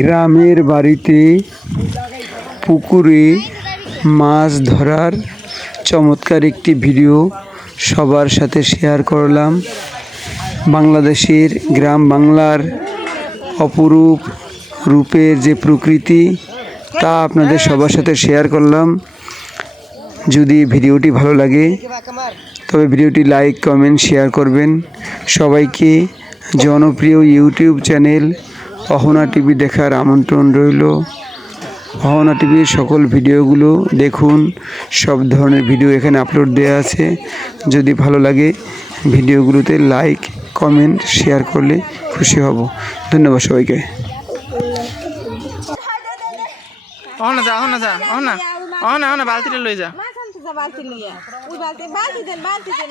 গ্রামের বাড়িতে পুকুরে মাছ ধরার চমৎকার একটি ভিডিও সবার সাথে শেয়ার করলাম। বাংলাদেশের গ্রাম বাংলার অপরূপ রূপের যে প্রকৃতি, তা আপনাদের সবার সাথে শেয়ার করলাম। যদি ভিডিওটি ভালো লাগে, তবে ভিডিওটি লাইক, কমেন্ট, শেয়ার করবেন। সবাইকে জনপ্রিয় ইউটিউব চ্যানেল অহনা টিভি দেখার আমন্ত্রণ রইল। অহনা টিভির সকল ভিডিওগুলো দেখুন। সব ধরনের ভিডিও এখানে আপলোড দেওয়া আছে। যদি ভালো লাগে ভিডিওগুলোতে লাইক কমেন্ট শেয়ার করলে খুশি হব। ধন্যবাদ সবাইকে। অহনা যা অহনা যা অহনা অহনা অহনা বালতিটা লই যা। মাছ আনতে যা বালতি লইয়া ওই বালতি বালতি দেন বালতি দেন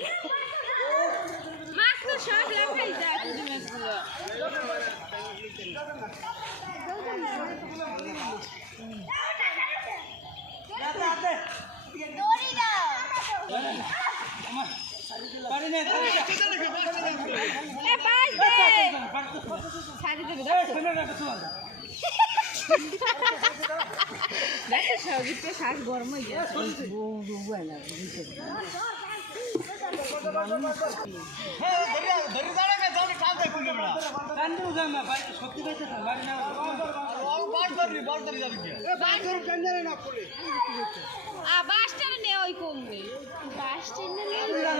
এমনি বালতি মাছ তো সব লাফাই যায় পুঁটি মাছগুলো এ পাঁচ দে সারি দেবে দেখো সবজিতে শ্বাস গরম হয়ে যায় আ বাস টেনে নে ওই কমবে। বাস টেনে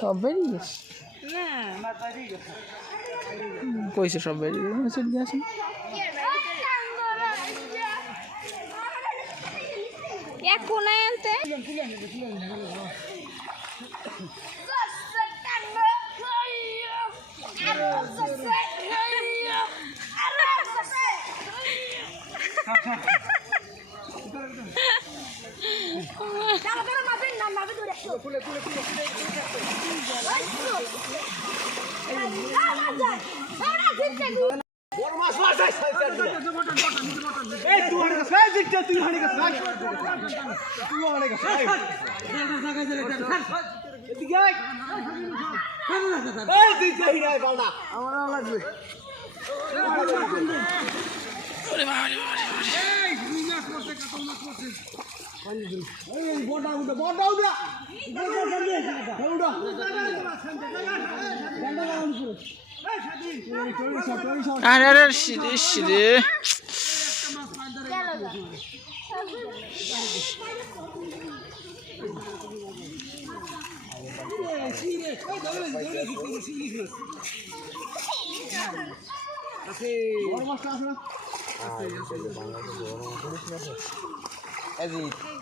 সব বেরিয়ে গেছে না কইছে সব বেরিয়ে গেছে দিয়ে আসেন? এক কোনায় আনতে। আমার লাগবে। ওরে বাবা রে বাবা রে এই তুমি না করতে কত না করতে আরে আরে শিরে শিরে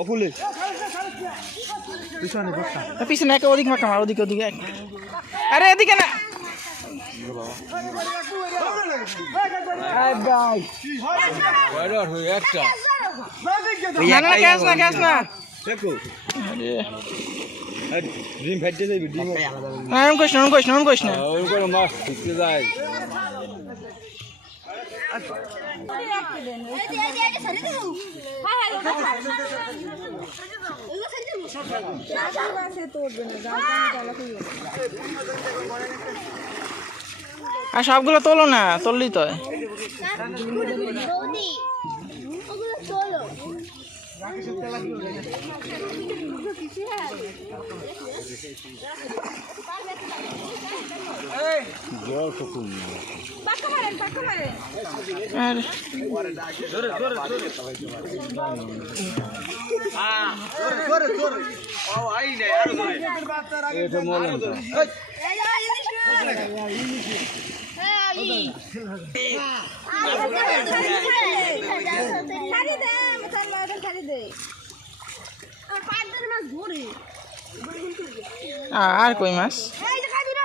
অকুলে পিছনে একে ওদিক মাকা মার ওদিকে ওদিকে। আরে এদিকে না। না না ক্যাশ না ক্যাশ না। দেখো ডিম ফেটে যাবি ডিম এরকম করিস না করিস না এরকম না ওই করে মাছ যায়। আর সবগুলো তোলো না তুললেই তো। আরে তো ছাড়ি দে। মতন মতন ছাড়ি দে আর পাঁচ ধরে মাছ ধরে। আর কই মাছ? এই যে খাই দিরা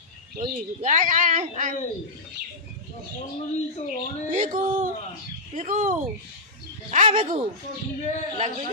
বেকু বেকু আ বেকু লাগবে